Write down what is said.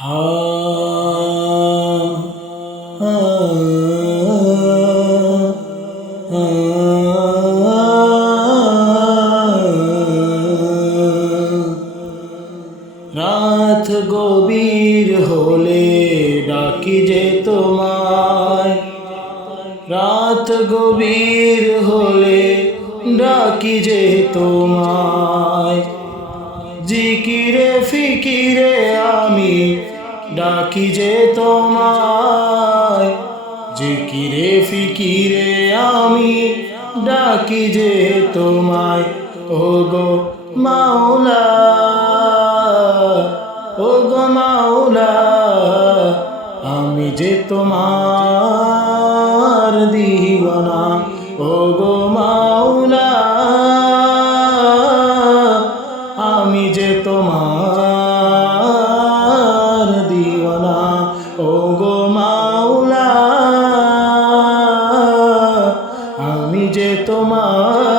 হা আ আ রাত গভীর হলে ডাকি যে তোমায়, রাত গভীর হলে ডাকি যে তোমায়, জিকিরে ফিকিরে আমি ডাকি যে তোমায়, জিকিরে ফিকিরে আমি ডাকি যে তোমায়। ওগো মাওলা, ওগো মাওলা, আমি যে তোমার দিওয়ানা। ওগো মাওলা, আমি যে তোমার দিওয়ানা। ওগো মাওলা, আমি যে তোমার